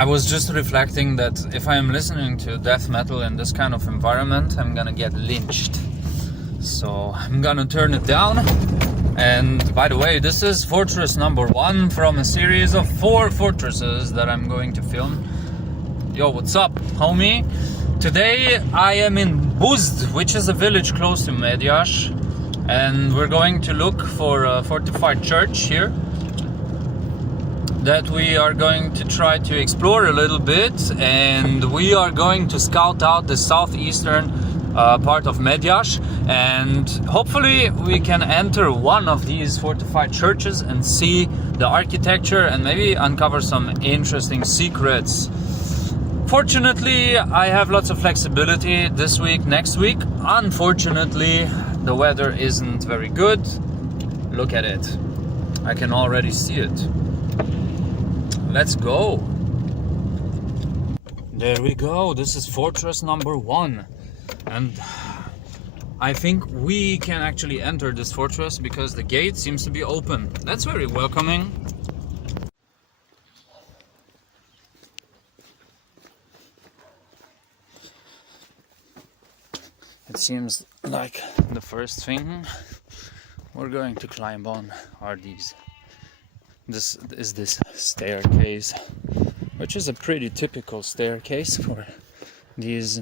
I was just reflecting that if I'm listening to death metal in this kind of environment, I'm gonna get lynched. So I'm gonna turn it down. And by the way, this is fortress number 1 from a series of 4 fortresses that I'm going to film. Yo, what's up, homie? Today I am in Buzd, which is a village close to Mediaș, and we're going to look for a fortified church here that we are going to try to explore a little bit, and we are going to scout out the southeastern part of Mediaș, and hopefully we can enter one of these fortified churches and see the architecture and maybe uncover some interesting secrets. Fortunately, I have lots of flexibility this week, next week. Unfortunately, the weather isn't very good. Look at it. I can already see it. Let's go. There we go. This is fortress number 1. And I think we can actually enter this fortress because the gate seems to be open. That's very welcoming. It seems like the first thing we're going to climb on are these. This is this staircase, which is a pretty typical staircase for these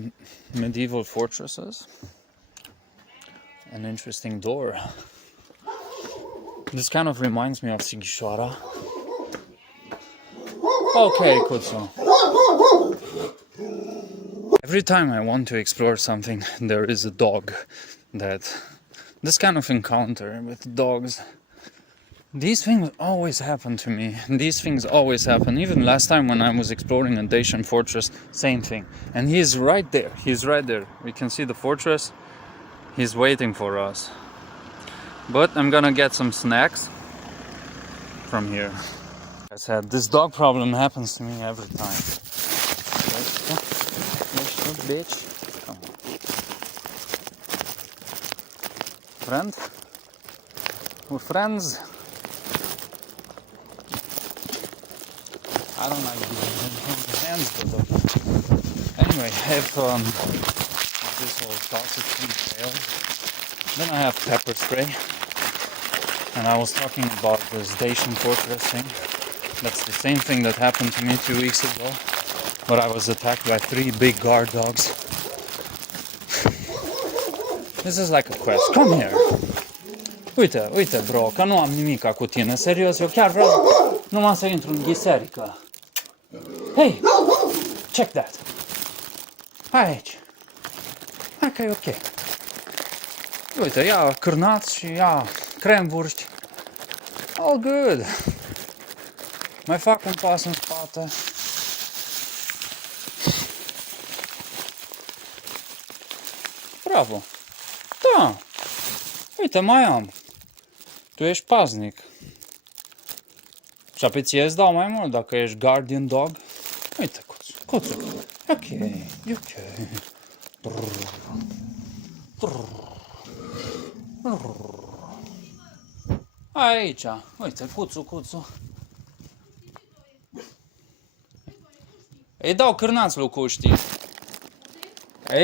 medieval fortresses. An interesting door. This kind of reminds me of Sighișoara. Okay, Kutsu. Every time I want to explore something, there is a dog. This kind of encounter with dogs. These things always happen to me. These things always happen. Even last time when I was exploring a Dacian fortress, same thing. And he's right there. He's right there. We can see the fortress. He's waiting for us. But I'm gonna get some snacks from here. Like I said, this dog problem happens to me every time. Let's do, bitch. Come here. Friend? We're friends. I don't like giving them from the hands, but okay. Anyway, if this whole sausage thing fails, then I have pepper spray. And I was talking about this Dacian fortress thing. That's the same thing that happened to me 2 weeks ago, but I was attacked by 3 big guard dogs. This is like a quest. Come here. Uite, bro, că nu am nimica cu tine. Serios, eu chiar vreau numai să intru în biserică. Hey, check that. Hai aici. Hai că e ok. Uite, ia cârnați și ia cremvurști. All good. Mai fac un pas în spate. Bravo. Da. Uite, mai am. Tu ești paznic. Și apoi ție îți dau mai mult dacă ești guardian dog. Uite, Cuțu. E ok, e ok. Aici, uite, Cuțu. Îi dau cârnați lui Cuștii.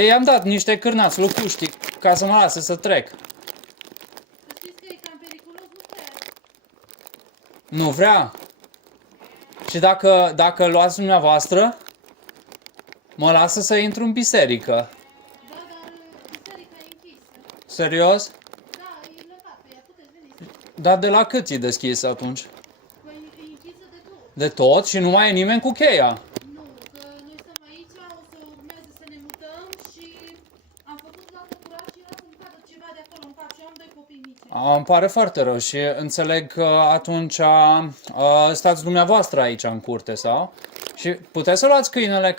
I-am dat niște cârnați lui Cuștii ca să mă lase să trec. Să știți că e cam periculos, nu prea. Nu vrea? Și dacă luați dumneavoastră, mă lasă să intru în biserică. Da, dar biserica e închisă. Serios? Da, e lăcat pe ea, puteți veni. Dar de la cât e deschis atunci? Păi e închisă de tot. De tot și nu mai e nimeni cu cheia? Nu, că noi stăm aici, o să urmează să ne mutăm și am făcut toată curat și era să-mi cadă ceva de acolo în cap și eu am 2 copii mici. Îmi pare foarte rău și înțeleg că atunci stați dumneavoastră aici în curte, sau? Și puteți să luați câinele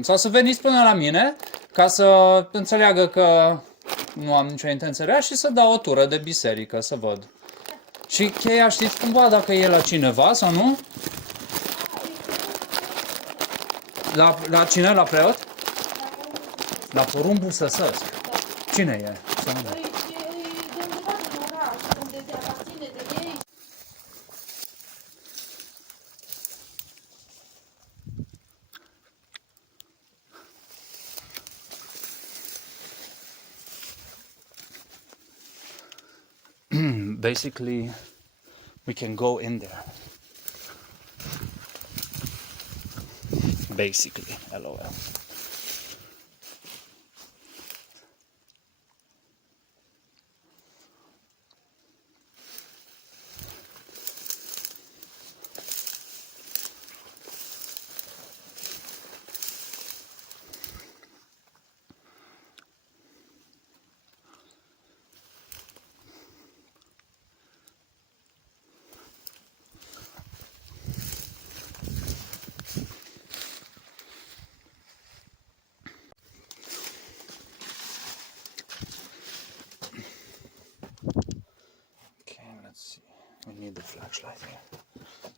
sau să veniți până la mine ca să înțeleagă că nu am nicio intenție rea și să dau o tură de biserică, să văd. Și cheia știți cumva dacă e la cineva sau nu? E cheia la porumbul săsăsc. La cine? La preot? La porumbul săsăsc. La porumbul săsăsc. Da. Cine e? Sau unde? Păi, e de undeva din oraș, unde aparține de ei. basically we can go in there. Basically, lol. We need the flashlight here.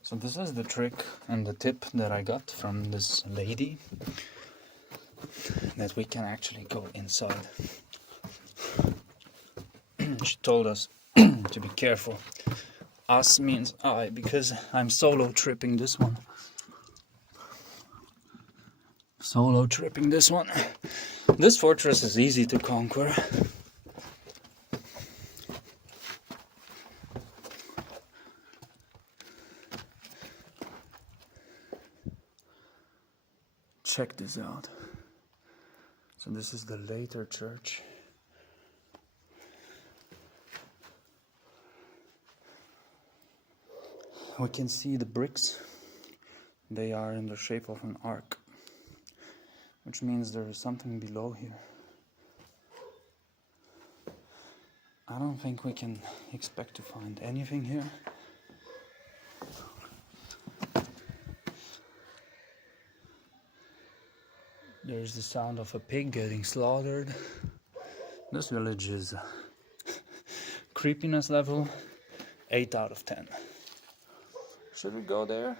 So this is the trick and the tip that I got from this lady, that we can actually go inside. She told us to be careful. Us means I, because I'm solo tripping this one. Solo tripping this one. This fortress is easy to conquer. Check this out. So this is the later church. We can see the bricks. They are in the shape of an arc, which means there is something below here. I don't think we can expect to find anything here. There's the sound of a pig getting slaughtered. This village is creepiness level 8 out of 10. Should we go there?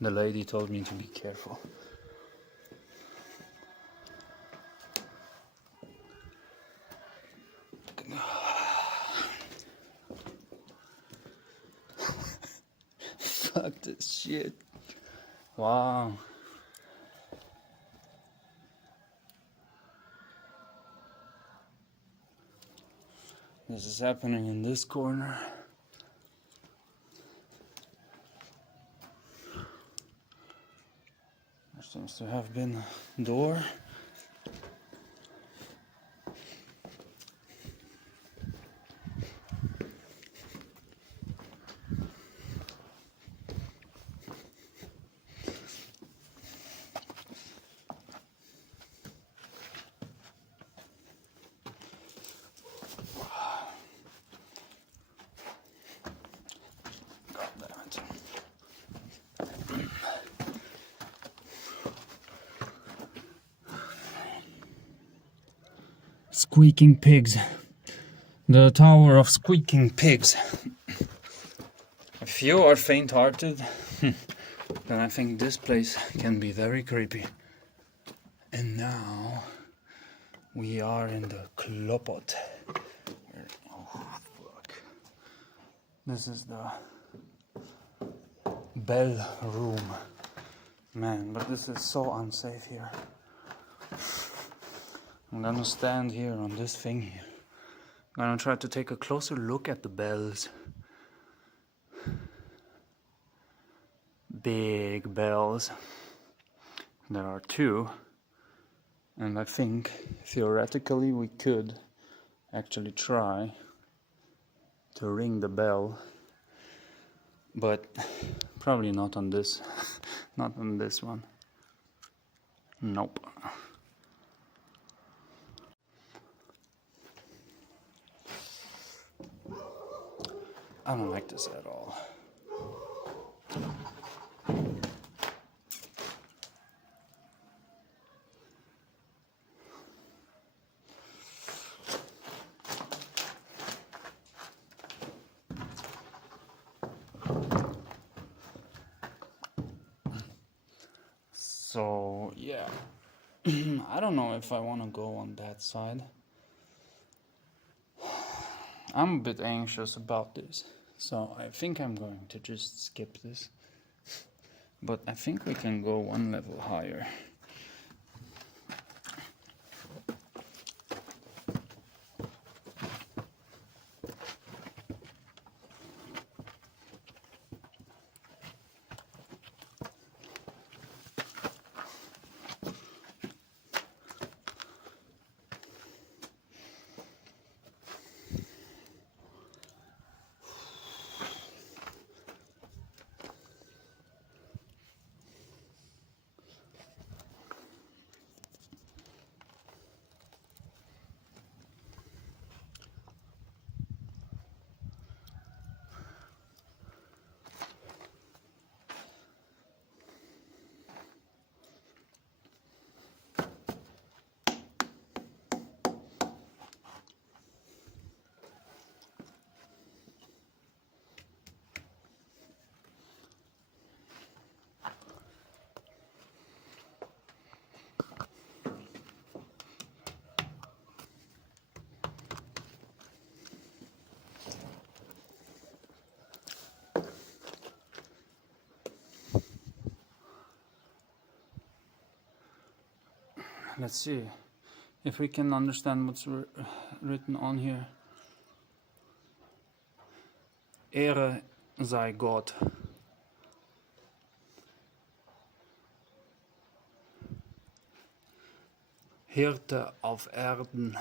The lady told me to be careful. Fuck this shit. Wow. This is happening in this corner. There seems to have been a door. Squeaking pigs. The Tower of Squeaking Pigs. If you are faint-hearted, then I think this place can be very creepy. And now we are in the Klopot. Oh fuck. This is the bell room. Man, but this is so unsafe here. I'm gonna stand here on this thing here. I'm gonna try to take a closer look at the bells. Big bells. There are two. And I think theoretically we could actually try to ring the bell. But probably not on this. Not on this one. Nope. I don't like this at all. So, yeah. I don't know if I want to go on that side. I'm a bit anxious about this, so I think I'm going to just skip this. But I think we can go one level higher. Let's see if we can understand what's written on here. Ehre sei Gott. Hirte auf Erden.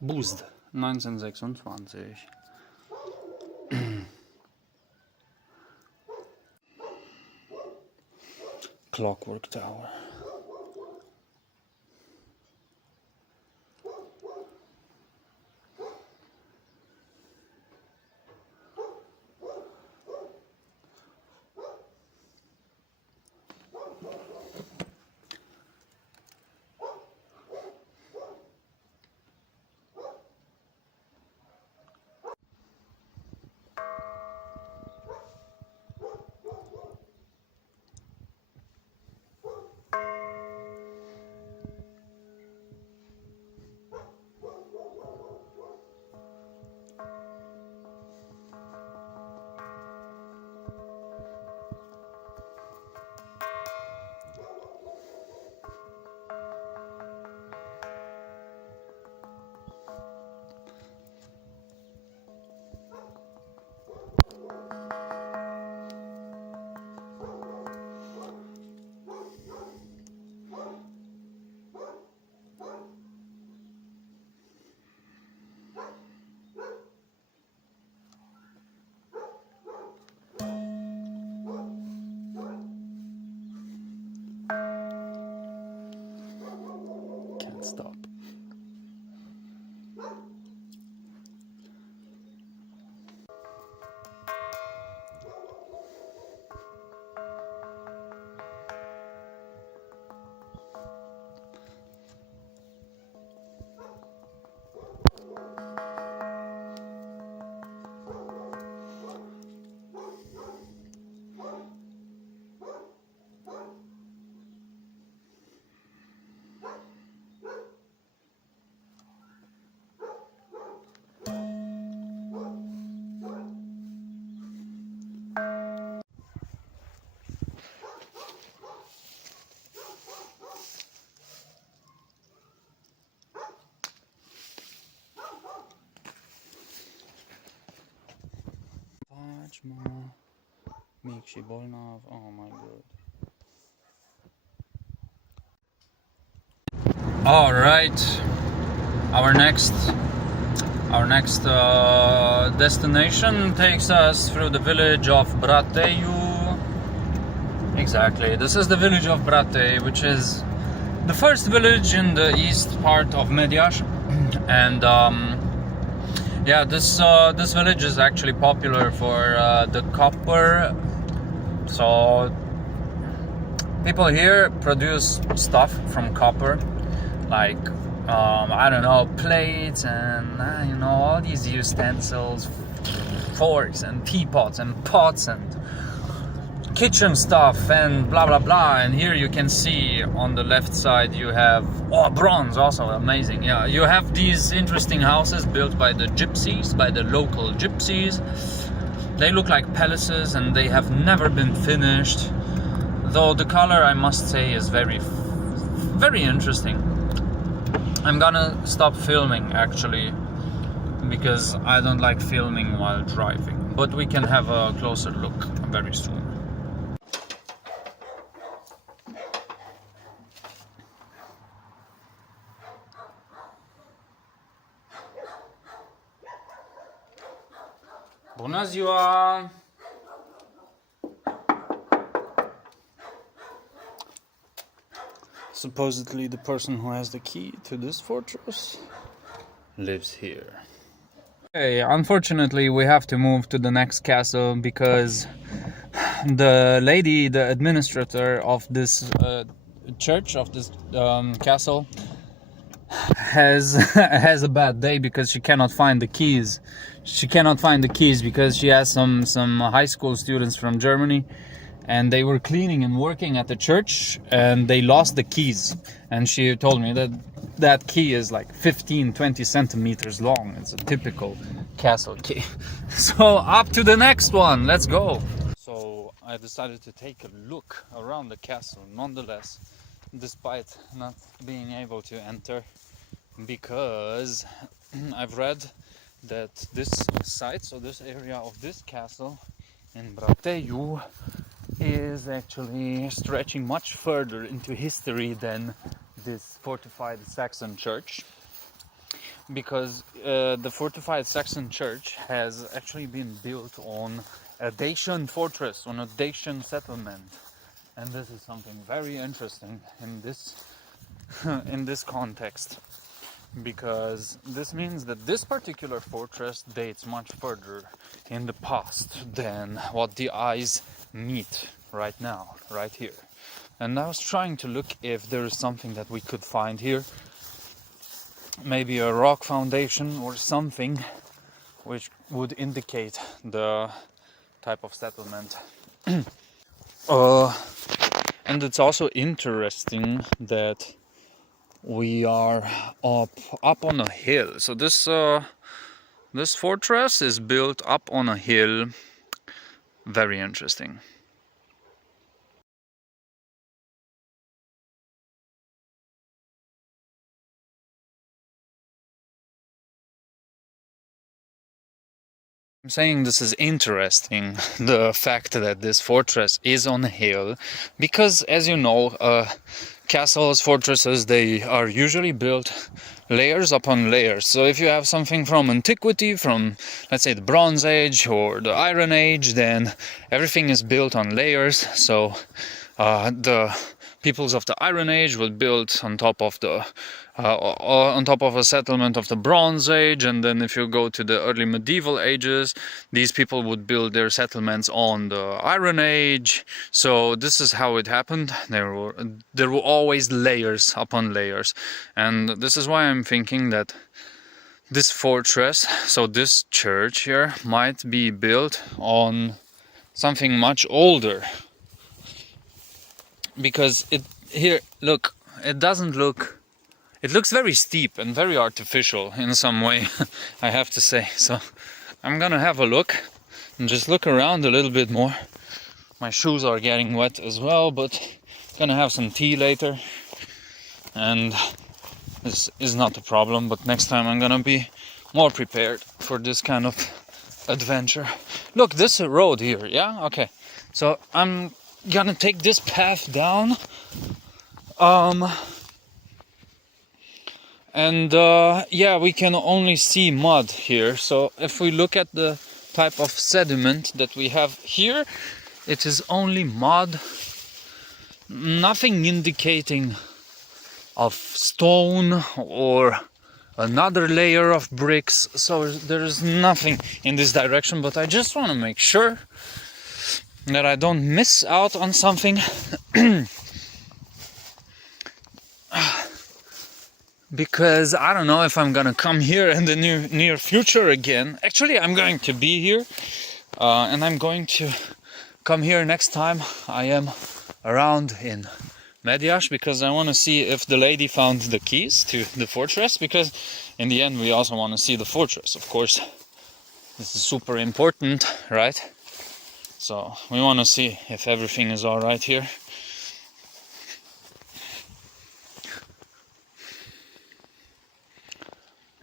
Buzd, 1926. Clockwork Tower. Stop. Még și bolnav. Oh my god. All right. Our next destination takes us through the village of Brateiu. Exactly. This is the village of Brateiu, which is the first village in the east part of Mediaș, and yeah, this village is actually popular for the copper. So people here produce stuff from copper, like I don't know, plates and you know, all these utensils, forks and teapots and pots and kitchen stuff and blah blah blah. And here you can see on the left side you have bronze, also amazing. Yeah, you have these interesting houses built by the gypsies, by the local gypsies. They look like palaces and they have never been finished, though the color, I must say, is very interesting. I'm gonna stop filming actually, because I don't like filming while driving, but we can have a closer look very soon. Bună ziua! Supposedly the person who has the key to this fortress lives here. Okay, unfortunately we have to move to the next castle because the lady, the administrator of this church, of this castle, has a bad day because she cannot find the keys. She cannot find the keys because she has some high school students from Germany, and they were cleaning and working at the church and they lost the keys. And she told me that that key is like 15-20 centimeters long. It's a typical castle key. So up to the next one, let's go. So I decided to take a look around the castle nonetheless. despite not being able to enter, because I've read that this site, so this area of this castle in Brateiu, is actually stretching much further into history than this fortified Saxon church, because the fortified Saxon church has actually been built on a Dacian fortress, on a Dacian settlement, and this is something very interesting in this in this context, because this means that this particular fortress dates much further in the past than what the eyes meet right now, right here. And I was trying to look if there is something that we could find here, maybe a rock foundation or something which would indicate the type of settlement. And it's also interesting that we are up on a hill. So this fortress is built up on a hill. Very interesting. I'm saying this is interesting, the fact that this fortress is on a hill, because as you know, castles, fortresses, they are usually built layers upon layers. So if you have something from antiquity, from let's say the Bronze Age or the Iron Age, then everything is built on layers. So the peoples of the Iron Age would build on top of the on top of a settlement of the Bronze Age, and then if you go to the early medieval ages, these people would build their settlements on the Iron Age. So this is how it happened. There were always layers upon layers, and this is why I'm thinking that this fortress, so this church here, might be built on something much older. Because it looks very steep and very artificial in some way, I have to say. So I'm gonna have a look and just look around a little bit more. My shoes are getting wet as well, but gonna have some tea later, and this is not a problem, but next time I'm gonna be more prepared for this kind of adventure. Look, this road here, yeah? Okay, so I'm gonna take this path down, yeah, we can only see mud here. So if we look at the type of sediment that we have here, it is only mud, nothing indicating of stone or another layer of bricks. So there is nothing in this direction, but I just want to make sure that I don't miss out on something. Because I don't know if I'm gonna come here in the near future again. Actually, I'm going to be here, and I'm going to come here next time I am around in Mediaș, because I want to see if the lady found the keys to the fortress, because in the end we also want to see the fortress, of course. This is super important, right? So we want to see if everything is all right here.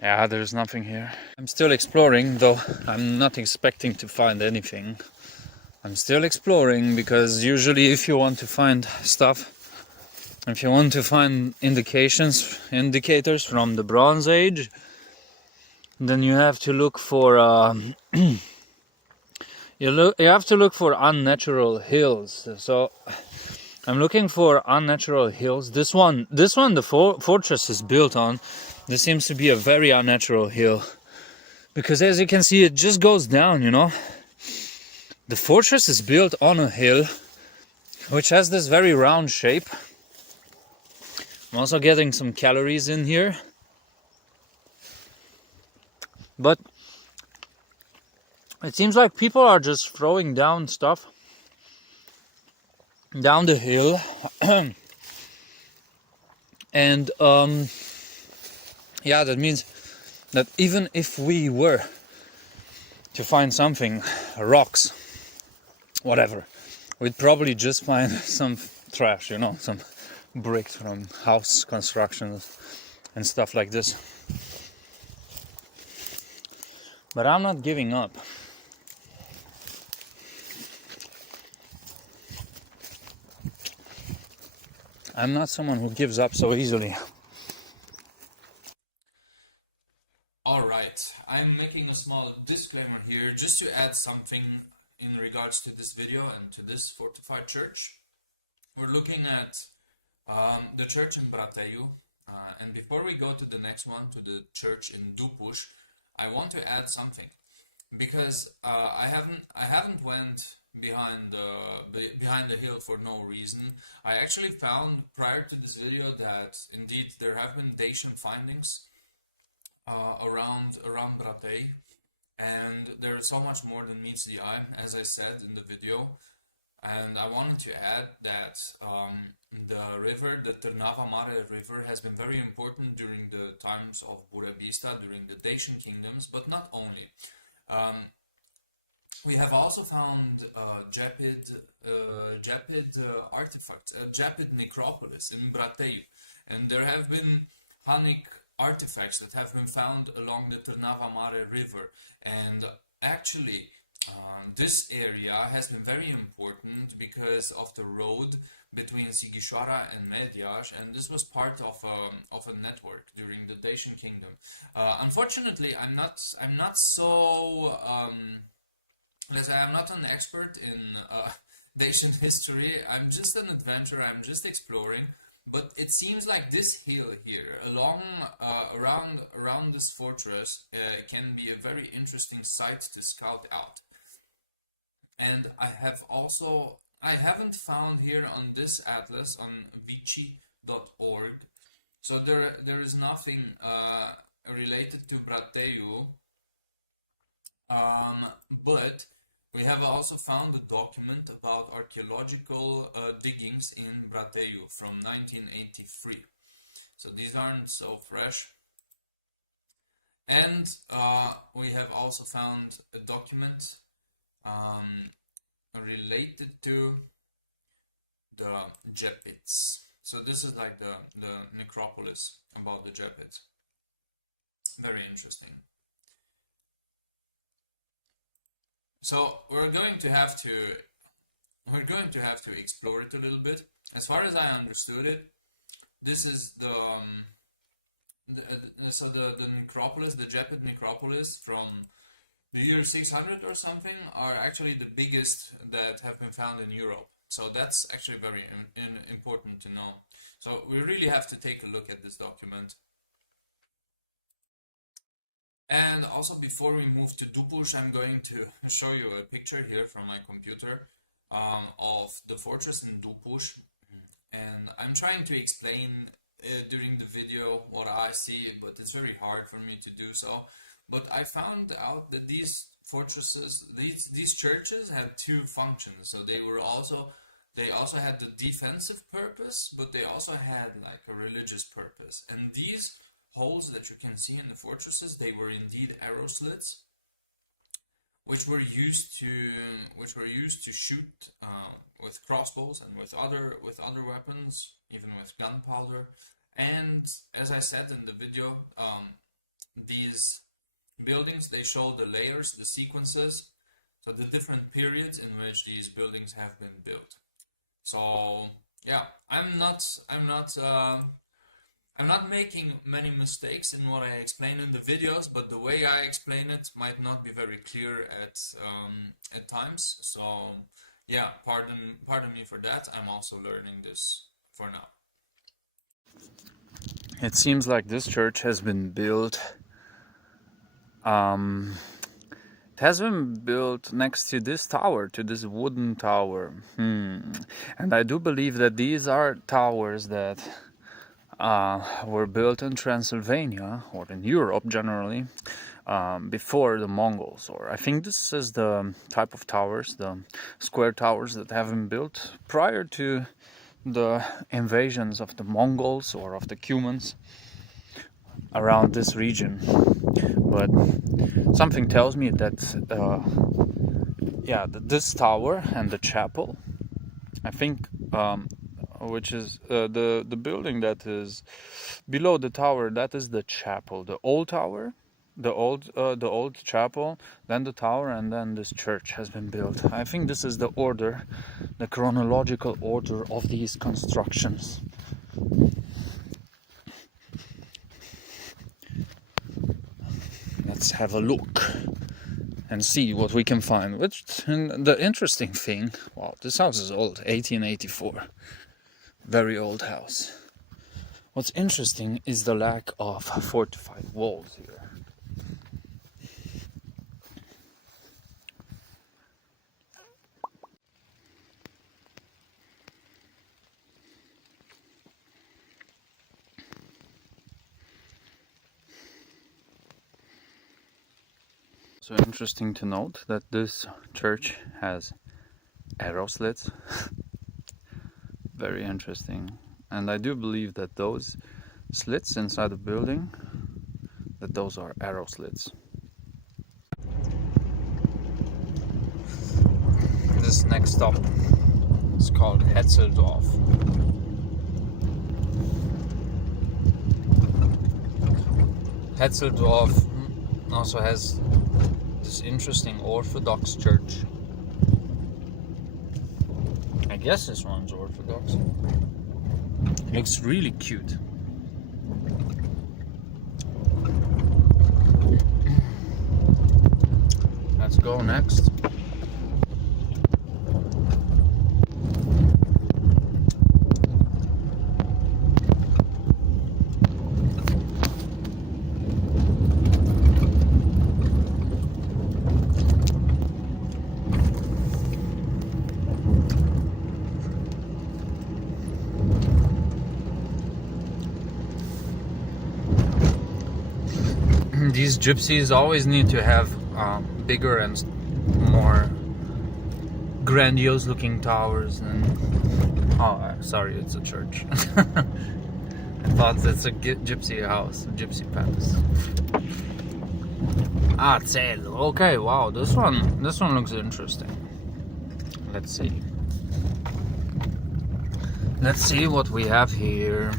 Yeah, there's nothing here. I'm still exploring, though I'm not expecting to find anything. I'm still exploring, because usually if you want to find stuff, if you want to find indicators from the Bronze Age, then you have to look for you have to look for unnatural hills. So I'm looking for unnatural hills. This one the fortress is built on. This seems to be a very unnatural hill, because as you can see, it just goes down, you know. The fortress is built on a hill which has this very round shape. I'm also getting some calories in here, but it seems like people are just throwing down stuff down the hill. And yeah, that means that even if we were to find something, rocks, whatever, we'd probably just find some trash, you know, some bricks from house constructions and stuff like this. But I'm not giving up. I'm not someone who gives up so easily. Alright, I'm making a small disclaimer here just to add something in regards to this video and to this fortified church. We're looking at the church in Brateiu, and before we go to the next one, to the church in Dupuș, I want to add something, because I haven't went behind the hill for no reason. I actually found prior to this video that indeed there have been Dacian findings around Brateiu, and there's so much more than meets the eye, as I said in the video. And I wanted to add that the river, the Târnava Mare river, has been very important during the times of Burebista, during the Dacian kingdoms, but not only. We have also found Japid artifacts, Japid necropolis in Brateiu, and there have been Hunnic artifacts that have been found along the Târnava Mare river. And actually this area has been very important because of the road between Sighișoara and Mediaș, and this was part of a network during the Dacian kingdom. Unfortunately, I'm not so let's say I'm not an expert in Dacian history. I'm just an adventurer. I'm just exploring. But it seems like this hill here, around this fortress, can be a very interesting site to scout out. And I haven't found here on this atlas on vici.org, so there is nothing related to Brateiu, but we have also found a document about archaeological diggings in Brateiu from 1983. So these aren't so fresh. And we have also found a document related to the Japids. So this is like the necropolis about the Japids. Very interesting. So we're going to have to explore it a little bit. As far as I understood it, this is the necropolis, the Japid necropolis from the year 600 or something, are actually the biggest that have been found in Europe. So that's actually very important to know. So we really have to take a look at this document. And also, before we move to Dupuș, I'm going to show you a picture here from my computer of the fortress in Dupuș. And I'm trying to explain during the video what I see, but it's very hard for me to do so. But I found out that these fortresses, these churches had two functions. So they also had the defensive purpose, but they also had like a religious purpose. And these holes that you can see in the fortresses, they were indeed arrow slits, which were used to shoot with crossbows and with other weapons, even with gunpowder. And as I said in the video, these buildings, they show the layers, the sequences, so the different periods in which these buildings have been built. So yeah, I'm not making many mistakes in what I explain in the videos, but the way I explain it might not be very clear at times. So yeah, pardon me for that. I'm also learning this for now. It seems like this church has been built. It has been built next to this tower, to this wooden tower. And I do believe that these are towers that were built in Transylvania, or in Europe generally, before the Mongols. Or I think this is the type of towers, the square towers that have been built prior to the invasions of the Mongols or of the Cumans around this region. But something tells me that this tower and the chapel, I think which is the building that is below the tower. That is the chapel, the old tower, the old chapel, then the tower, and then this church has been built. I think this is the order, the chronological order of these constructions. Let's have a look and see what we can find. Which, the interesting thing, wow, this house is old, 1884, very old house. What's interesting is the lack of fortified walls here. So interesting to note that this church has arrow slits. Very interesting. And I do believe that those slits inside the building, that those are arrow slits. This next stop is called Hetzeldorf. Hetzeldorf also has this interesting Orthodox church. I guess this one's Orthodox. Looks really cute. Let's go next. These gypsies always need to have bigger and more grandiose looking towers than... Oh, sorry, it's a church. I thought it's a gypsy house, gypsy palace. Ah, cel. Okay, wow, this one looks interesting. Let's see. Let's see what we have here.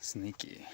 Sneaky.